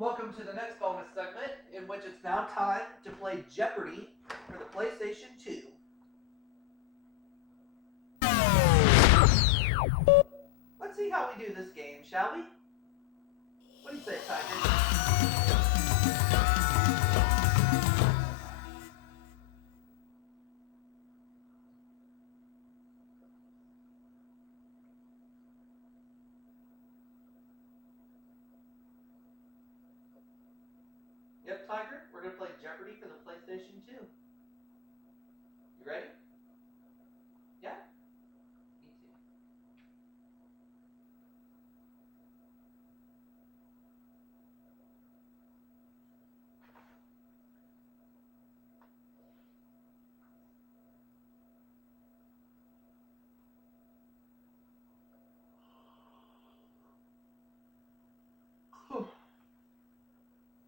Welcome to the next bonus segment, in which it's now time to play Jeopardy for the PlayStation 2. Let's see how we do this game, shall we? What do you say, Tiger? Yep, Tiger, we're going to play Jeopardy for the PlayStation 2. You ready? Yeah? Me too.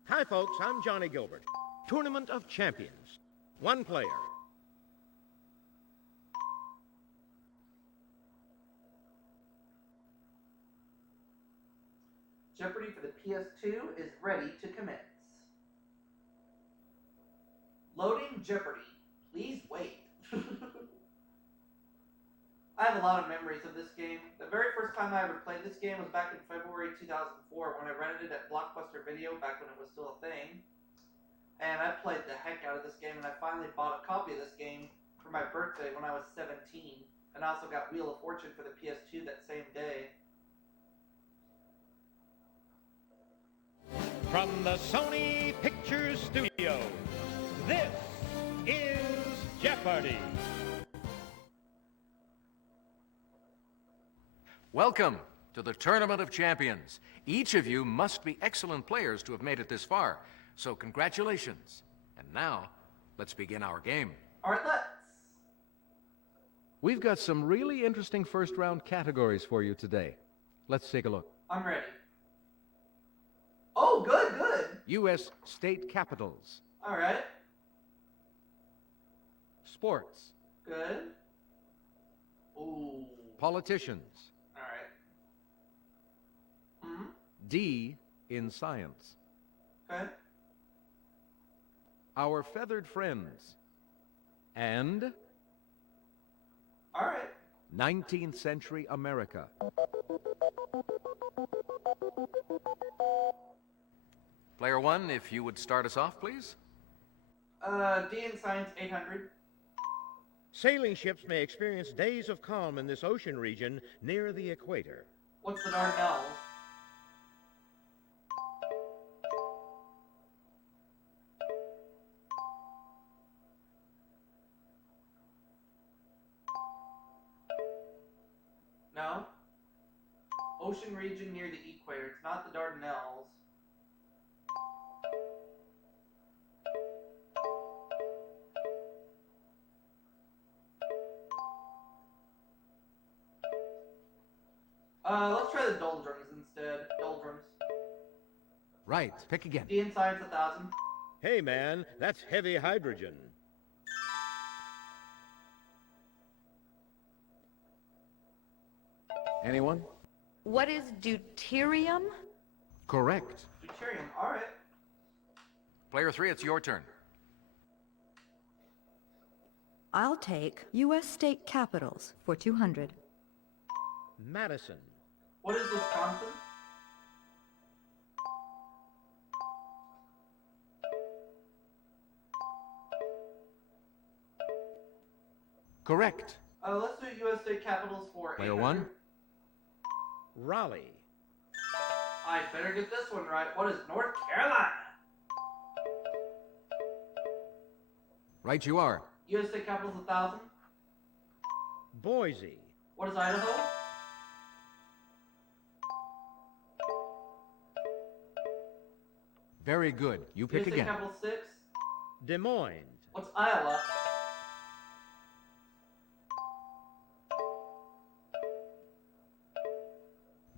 Hi, folks. I'm Johnny Gilbert. Tournament of Champions. One player. Jeopardy for the PS2 is ready to commence. Loading Jeopardy. Please wait. I have a lot of memories of this game. The very first time I ever played this game was back in February 2004 when I rented it at Blockbuster Video back when it was still a thing. And I played the heck out of this game, and I finally bought a copy of this game for my birthday when I was 17. And I also got Wheel of Fortune for the PS2 that same day. From the Sony Pictures Studios, this is Jeopardy! Welcome to the Tournament of Champions. Each of you must be excellent players to have made it this far, so congratulations. And now, let's begin our game. All right, let's. We've got some really interesting first-round categories for you today. Let's take a look. I'm ready. Oh, good, good. U.S. state capitals. All right, Sports. good. Ooh. Politicians. All right. Hmm. D in science. Okay. Our feathered friends. And All right. 19th century America. Player one, if you would start us off, please. D in science 800. Sailing ships may experience days of calm in this ocean region near the equator. What's the Dardanelles? No. Ocean region near the equator. It's not the Dardanelles. Let's try the doldrums instead. Doldrums. Right, pick again. D in science 1000. Hey, man, that's heavy hydrogen. Anyone? What is deuterium? Correct. Deuterium. All right. Player three, it's your turn. I'll take U.S. state capitals for 200. Madison. What is Wisconsin? Correct. Let's do U.S. state capitals for Player 800. one. Raleigh. I better get this one right. What is North Carolina? Right you are. U.S. state capitals 1000. Boise. What is Idaho? Very good. You pick U.S. state again. capital 6. Des Moines. What's Iowa?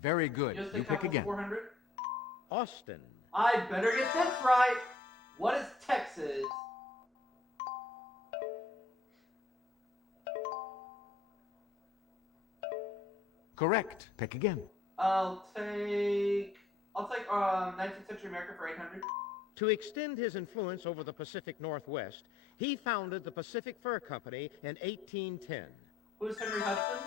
Very good. U.S. You state pick capital again. 400. Austin. I better get this right. What is Texas? Correct. Pick again. I'll take I'll take 19th century America for 800. To extend his influence over the Pacific Northwest, he founded the Pacific Fur Company in 1810. Who's Henry Hudson?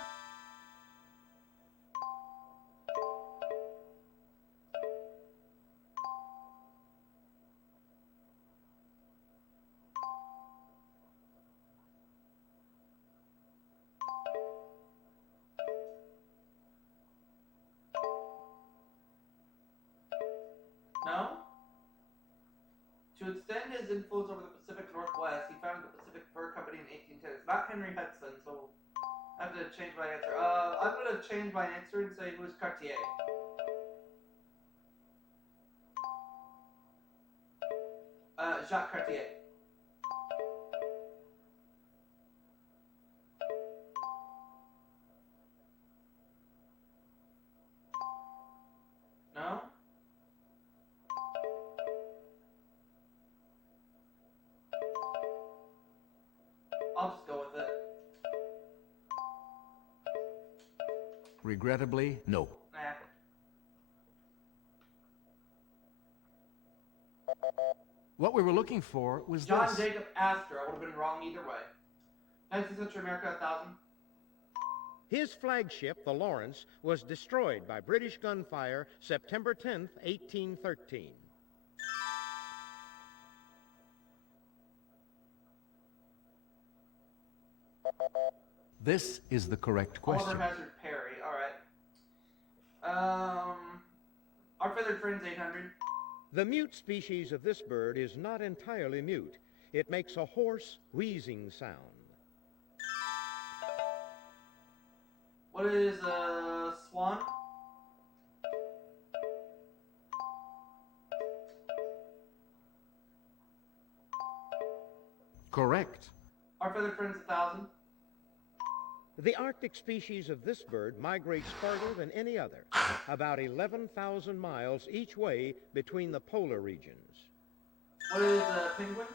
No? To extend his influence over the Pacific Northwest, he founded the Pacific Fur Company in 1810. It's not Henry Hudson, so I have to change my answer. I'm going to change my answer and say Louis Cartier. Jacques Cartier. No? I'll just go with it. Regrettably, no. Nah. What we were looking for was John this. Jacob Astor. I would have been wrong either way. 19th century America, 1000. His flagship, the Lawrence, was destroyed by British gunfire September 10th, 1813. This is the correct question. Oliver Hazard Perry. All right. Our feathered friends, 800. The mute species of this bird is not entirely mute. It makes a hoarse, wheezing sound. What is a swan? Correct. Our feathered friends, 1000. The Arctic species of this bird migrates farther than any other, about 11,000 miles each way between the polar regions. What is a penguin?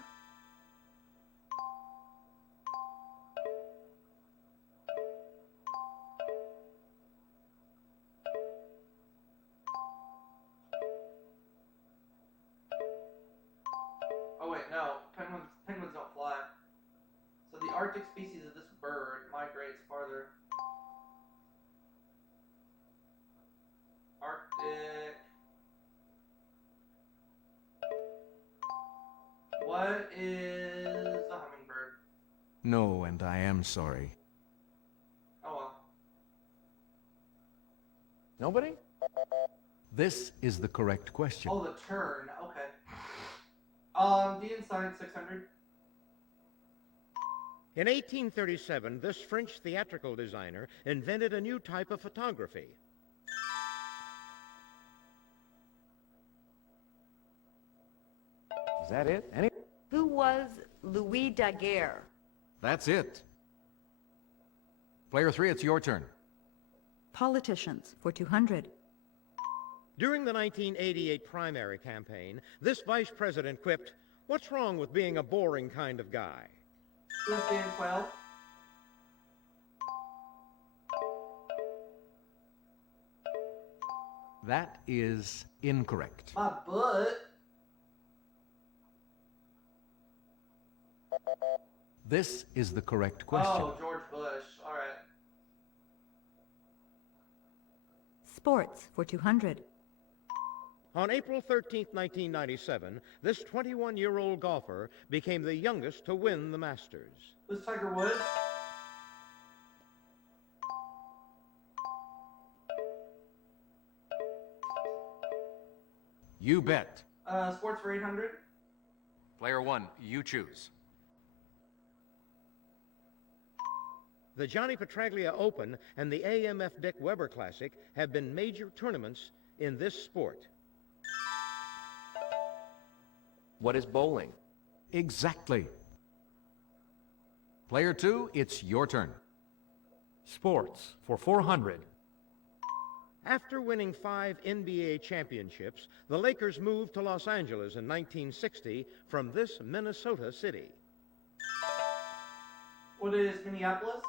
Oh wait, no. Penguins don't fly. So the Arctic species of this bird migrates farther. Arctic. What is a hummingbird? No, and I am sorry. Oh well. Nobody? This is the correct question. Oh, the tern. Okay. Dean signed 600. In 1837, this French theatrical designer invented a new type of photography. Is that it? Any? Who was Louis Daguerre? That's it. Player 3, it's your turn. Politicians for 200. During the 1988 primary campaign, this vice president quipped, "What's wrong with being a boring kind of guy?" Who's Dan Quayle? That is incorrect. My butt. This is the correct question. Oh, George Bush. All right. Sports for 200. On April 13, 1997, this 21-year-old golfer became the youngest to win the Masters. Who's Tiger Woods? You bet. Sports for 800. Player 1, you choose. The Johnny Petraglia Open and the AMF Dick Weber Classic have been major tournaments in this sport. What is bowling? Exactly. Player 2, it's your turn. Sports for 400. After winning 5 NBA championships, the Lakers moved to Los Angeles in 1960 from this Minnesota city. What is Minneapolis?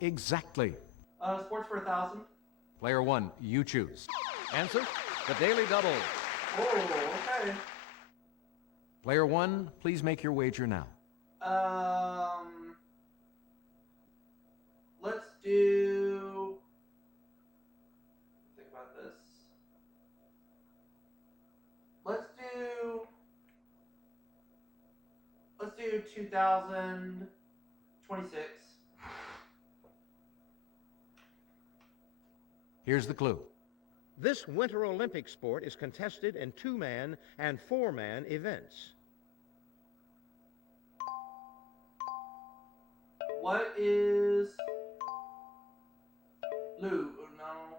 Exactly. Sports for 1,000. Player 1, you choose. Answer, the Daily Double. Oh, okay. Player 1, please make your wager now. Let's do. Think about this. Let's do 2026. Here's the clue. This Winter Olympic sport is contested in 2-man and 4-man events. What is Lou? No.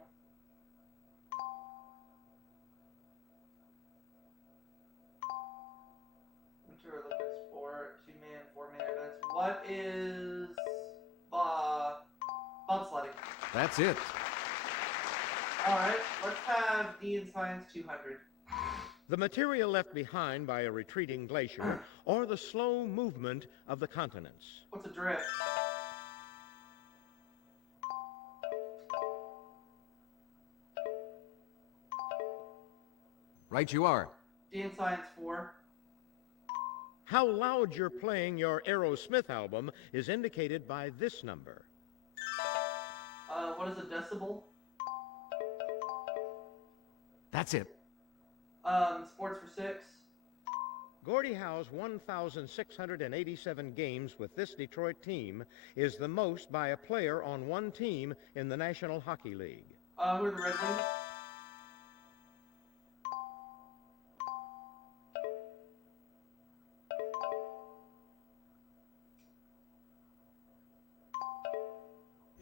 Winter Olympic sport, 2-man, 4-man events. What is bobsledding? That's it. All right, let's have D in Science 200. The material left behind by a retreating glacier or the slow movement of the continents. What's a drift? Right you are. D in Science 4. How loud you're playing your Aerosmith album is indicated by this number. What is a decibel? That's it. Sports for 6. Gordie Howe's 1,687 games with this Detroit team is the most by a player on one team in the National Hockey League. Who are the Red Wings?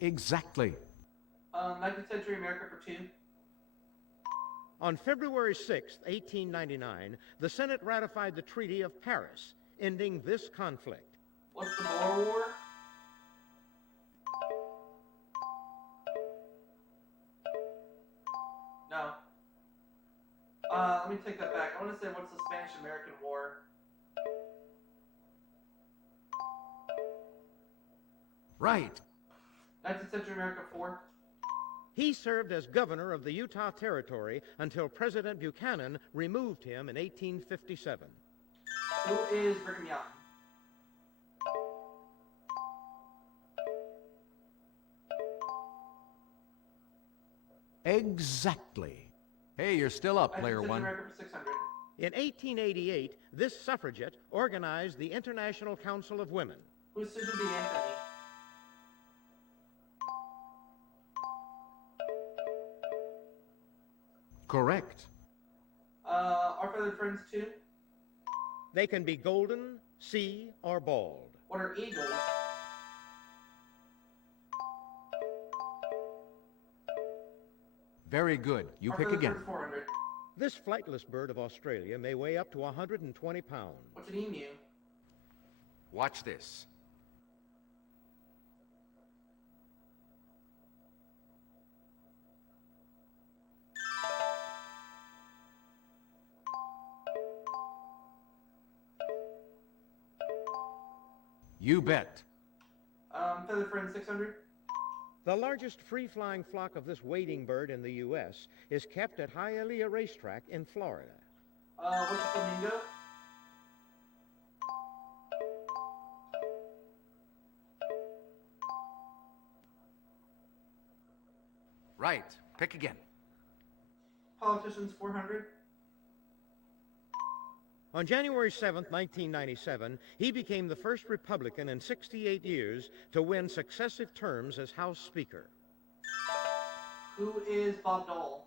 Exactly. 19th Century America for 2. On February 6, 1899, the Senate ratified the Treaty of Paris, ending this conflict. What's the Boer War? No. Let me take that back. I want to say, what's the Spanish-American War? Right. 19th Century America 4. He served as governor of the Utah Territory until President Buchanan removed him in 1857. Who is Brigham Young? Exactly. Hey, you're still up, 19th player Century 1. America for 600. In 1888, this suffragette organized the International Council of Women. Who's Susan B. Anthony? Correct. Our Feathered Friends 2. They can be golden, sea, or bald. What are eagles? Very good. You Our pick Feathered again. Friends 400. This flightless bird of Australia may weigh up to 120 pounds. What's an emu? Watch this. You bet. Feathered Friends 600. The largest free-flying flock of this wading bird in the U.S. is kept at Hialeah Racetrack in Florida. What's a flamingo? Right. Pick again. Politicians 400. On January 7, 1997, he became the first Republican in 68 years to win successive terms as House Speaker. Who is Bob Dole?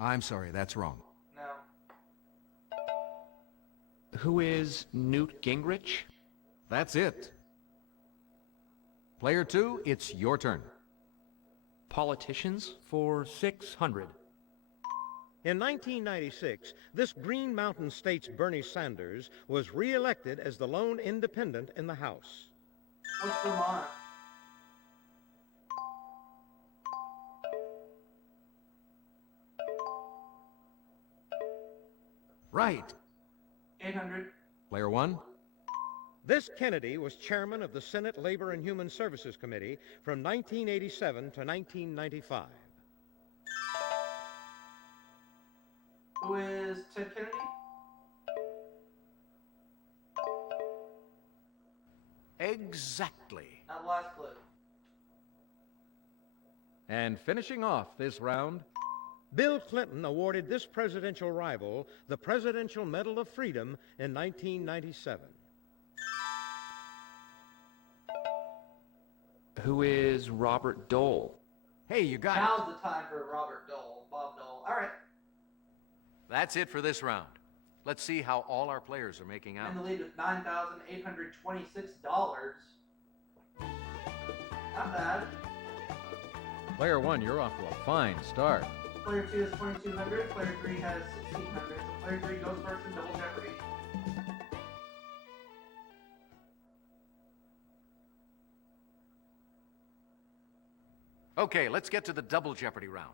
I'm sorry, that's wrong. No. Who is Newt Gingrich? That's it. Player 2, it's your turn. Politicians for 600. In 1996, this Green Mountain State's Bernie Sanders was re-elected as the lone independent in the House. What's Vermont? Right. 800. Player 1, This Kennedy was chairman of the Senate Labor and Human Services Committee from 1987 to 1995. Who is Ted Kennedy? Exactly. Now the last clue. And finishing off this round, Bill Clinton awarded this presidential rival the Presidential Medal of Freedom in 1997. Who is Robert Dole? Hey, you got it. Now's the time for Robert Dole, Bob Dole. All right. That's it for this round. Let's see how all our players are making out. In the lead with $9,826. Not bad. player 1, you're off to a fine start. Player 2 has 2,200. Player 3 has 1,600. So player 3 goes first in Double Jeopardy. Okay, let's get to the Double Jeopardy round.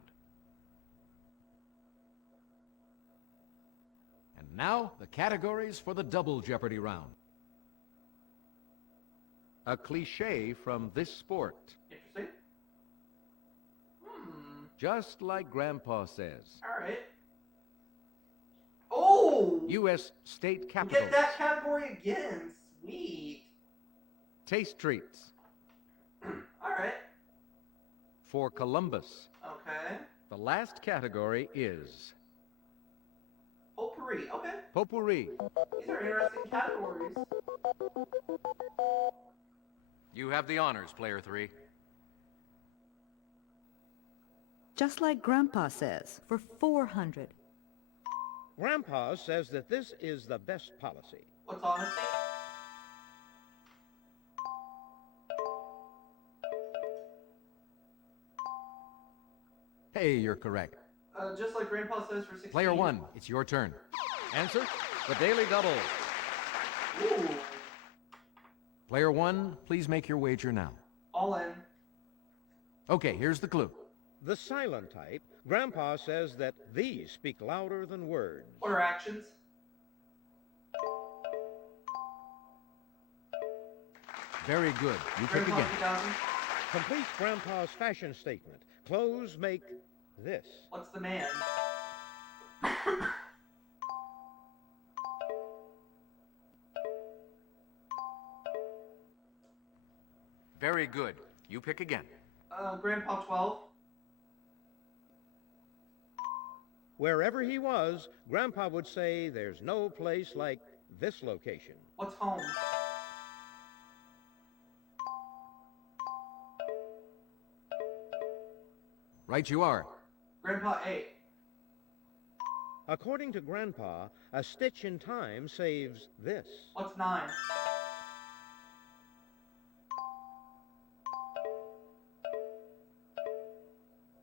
And now, the categories for the Double Jeopardy round. A cliché from this sport. Interesting. Just like Grandpa says. All right. Oh! U.S. state We capitals. get that category again. Sweet. Taste treats. All right. For Columbus, Okay. the last category is Potpourri. Okay. potpourri. These are interesting categories. You have the honors, player 3. Just like Grandpa says, for 400. Grandpa says that this is the best policy. What's honesty? Hey, you're correct. Just like Grandpa says for 16. Player 1, it's your turn. Answer, the Daily Double. Ooh. Player 1, please make your wager now. All in. Okay, here's the clue. The silent type, Grandpa says that these speak louder than words. What are actions? Very good. You pick Grandpa again. 2000. Complete Grandpa's fashion statement. Clothes make this. What's the man? Very good. You pick again. Grandpa 12. Wherever he was, Grandpa would say there's no place like this location. What's home? Right you are. Grandpa 8. According to Grandpa, a stitch in time saves this. What's 9?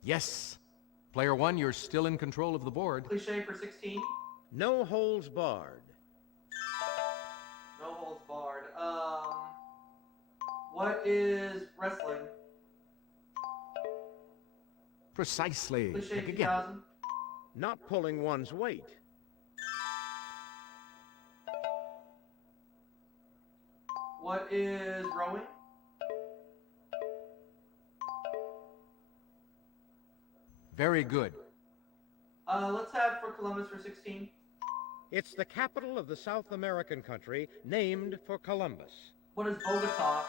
Yes. Player 1, you're still in control of the board. Cliche for 16. No holds barred. No holds barred. What is wrestling? Precisely. Cliche Pick again. 2000. Not pulling one's weight. What is rowing? Very good. Let's have for Columbus for 16. It's the capital of the South American country named for Columbus. What is Bogota?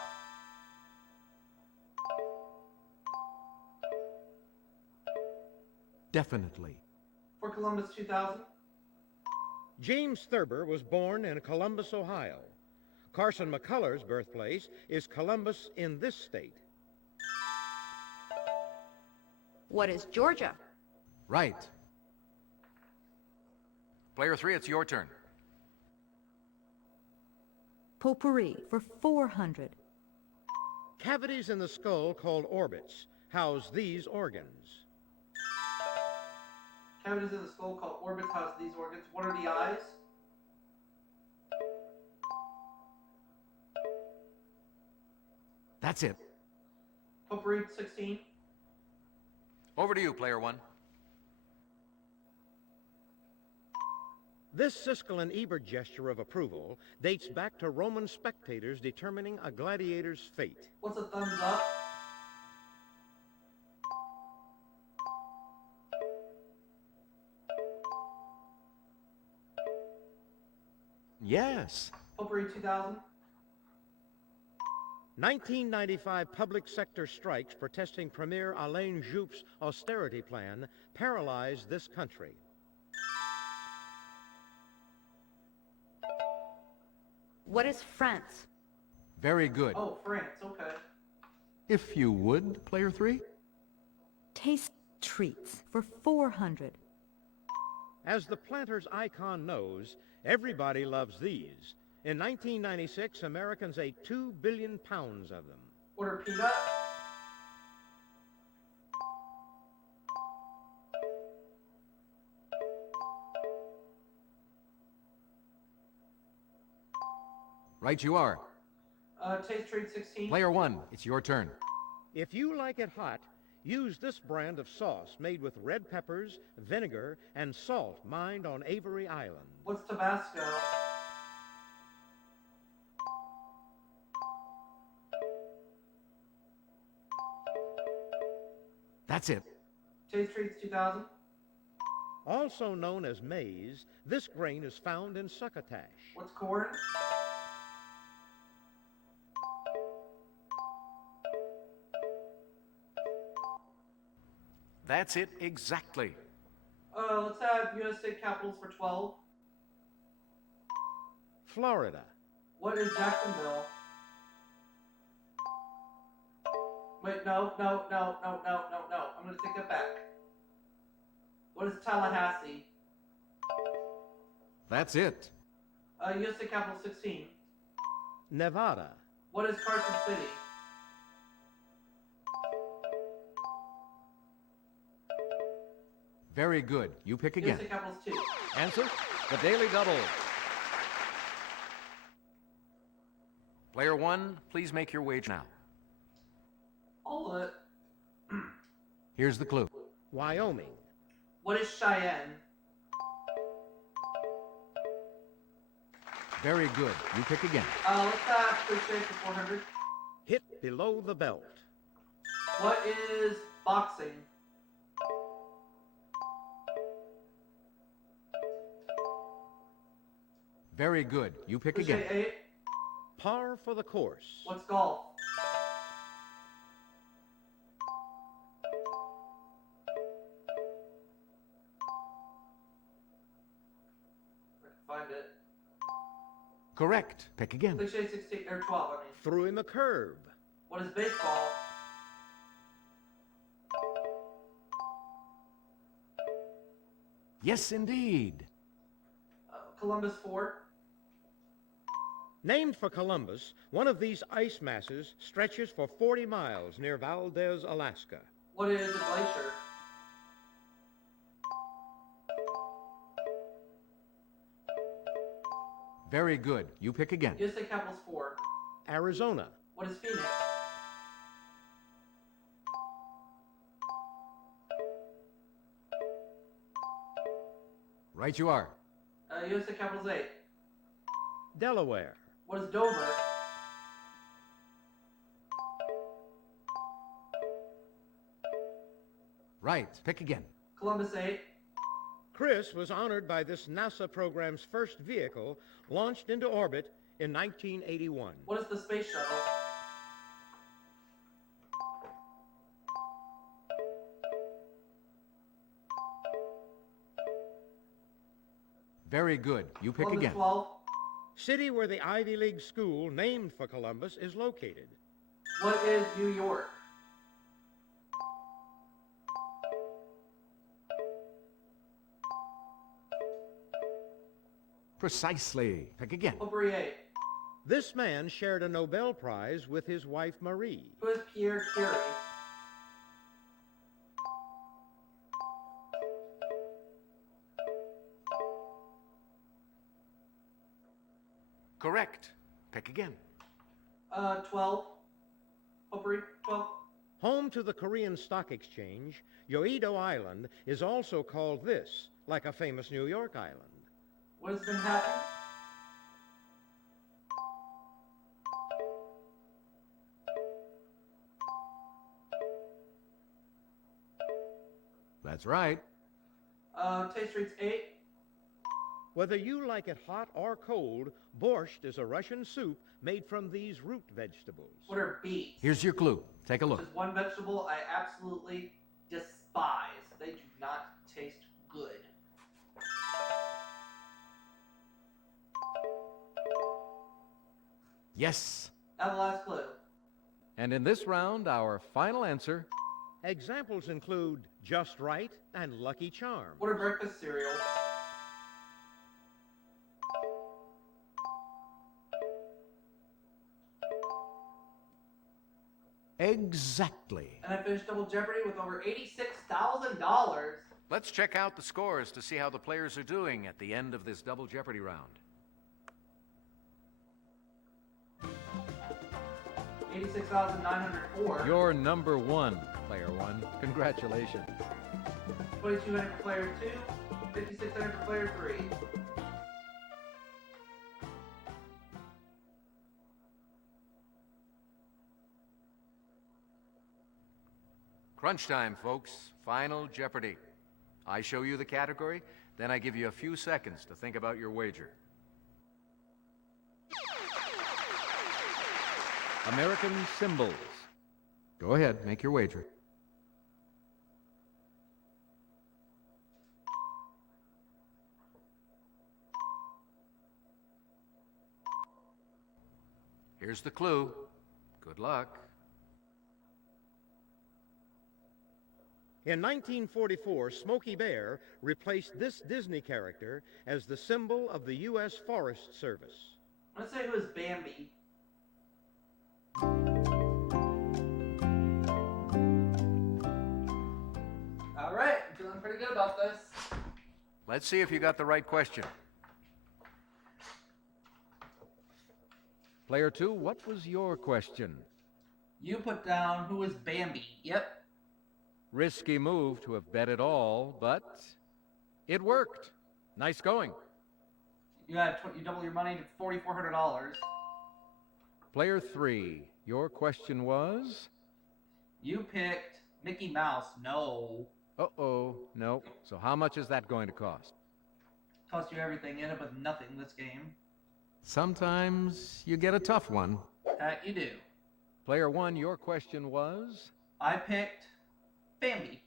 Definitely. For Columbus 2000. James Thurber was born in Columbus, Ohio. Carson McCullers' birthplace is Columbus in this state. What is Georgia? Right. Player 3, it's your turn. Potpourri for 400. Cavities in the skull called orbits house these organs. Cavities in the skull called orbits house these organs. What are the eyes? That's it. Potpourri 16. Over to you, player 1. This Siskel and Ebert gesture of approval dates back to Roman spectators determining a gladiator's fate. What's a thumbs up? Yes. Potpourri 2000. 1995 public sector strikes protesting Premier Alain Juppé's austerity plan paralyzed this country. What is France? Very good. Oh, France, okay. If you would, player 3. Taste treats for 400. As the planter's icon knows, everybody loves these. In 1996, Americans ate 2 billion pounds of them. Order peanut. Right you are. Taste treat 16. Player 1, it's your turn. If you like it hot, use this brand of sauce made with red peppers, vinegar, and salt mined on Avery Island. What's Tabasco? That's it. Taste treats 2000. Also known as maize, this grain is found in succotash. What's corn? That's it exactly. Let's have U.S. state capitals for 12. Florida. What is Jacksonville? Wait, no. I'm gonna take that back. What is Tallahassee? That's it. U.S. state capital 16. Nevada. What is Carson City? Very good. You pick U.S. again. state capitals 2. Answer, the Daily Double. Player 1, please make your wage now. All of it. Here's the clue. Wyoming. What is Cheyenne? Very good. You pick again. Let's have Crochet for 400. Hit below the belt. What is boxing? Very good. You pick Crochet again. 8. Par for the course. What's golf? Find it. Correct. Pick again. Cliche 16 or 12, I mean. Threw him a curve. What is baseball? Yes, indeed. Columbus 4. Named for Columbus, one of these ice masses stretches for 40 miles near Valdez, Alaska. What is a glacier? Very good. You pick again. U.S. state capitals 4. Arizona. What is Phoenix? Right you are. U.S. state capitals 8. Delaware. What is Dover? Right. Pick again. Columbus 8. Chris was honored by this NASA program's first vehicle launched into orbit in 1981. What is the space shuttle? Very good. You pick Columbus again. 12. City where the Ivy League school named for Columbus is located. What is New York? Precisely. Pick again. Potpourri 8. This man shared a Nobel Prize with his wife Marie. Who is Pierre Curie? Correct. Pick again. 12. Potpourri 12. Home to the Korean Stock Exchange, Yoido Island is also called this, like a famous New York island. What has been happening? That's right. Taste rates 8. Whether you like it hot or cold, borscht is a Russian soup made from these root vegetables. What are beets? Here's your clue. Take a Which look. is one vegetable I absolutely despise. They do not taste good. Yes. Now the last clue. And in this round, our final answer, Examples include Just Right and Lucky Charms. What are breakfast cereals? Exactly. And I finished Double Jeopardy with over $86,000. Let's check out the scores to see how the players are doing at the end of this Double Jeopardy round. 86,904. you're number one, player one. Congratulations. 2,200 for player 2. 5,600 for player 3. Crunch time, folks. Final Jeopardy. I show you the category, then I give you a few seconds to think about your wager. American symbols. Go ahead, make your wager. Here's the clue. Good luck. In 1944, Smokey Bear replaced this Disney character as the symbol of the U.S. Forest Service. I'm gonna say it was Bambi. Alright, I'm feeling pretty good about this. Let's see if you got the right question. Player two, what was your question? You put down who was Bambi. Yep. Risky move to have bet it all, but it worked. Nice going. You double your money to $4,400. Player three, your question was? You picked Mickey Mouse. No. Uh-oh, no. So how much is that going to cost? Cost you everything. End up with nothing this game. Sometimes you get a tough one. That you do. Player one, your question was? I picked Bambi.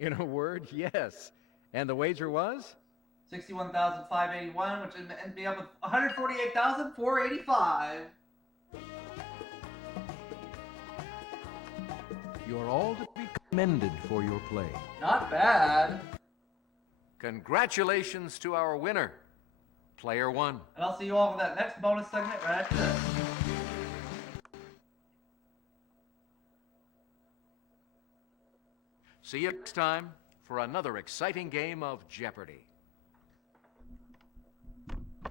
In a word, yes. And the wager was? 61,581, which ends me up with 148,485. You're all to be commended for your play. Not bad. Congratulations to our winner, Player one. And I'll see you all for that next bonus segment right after this. See you next time for another exciting game of Jeopardy!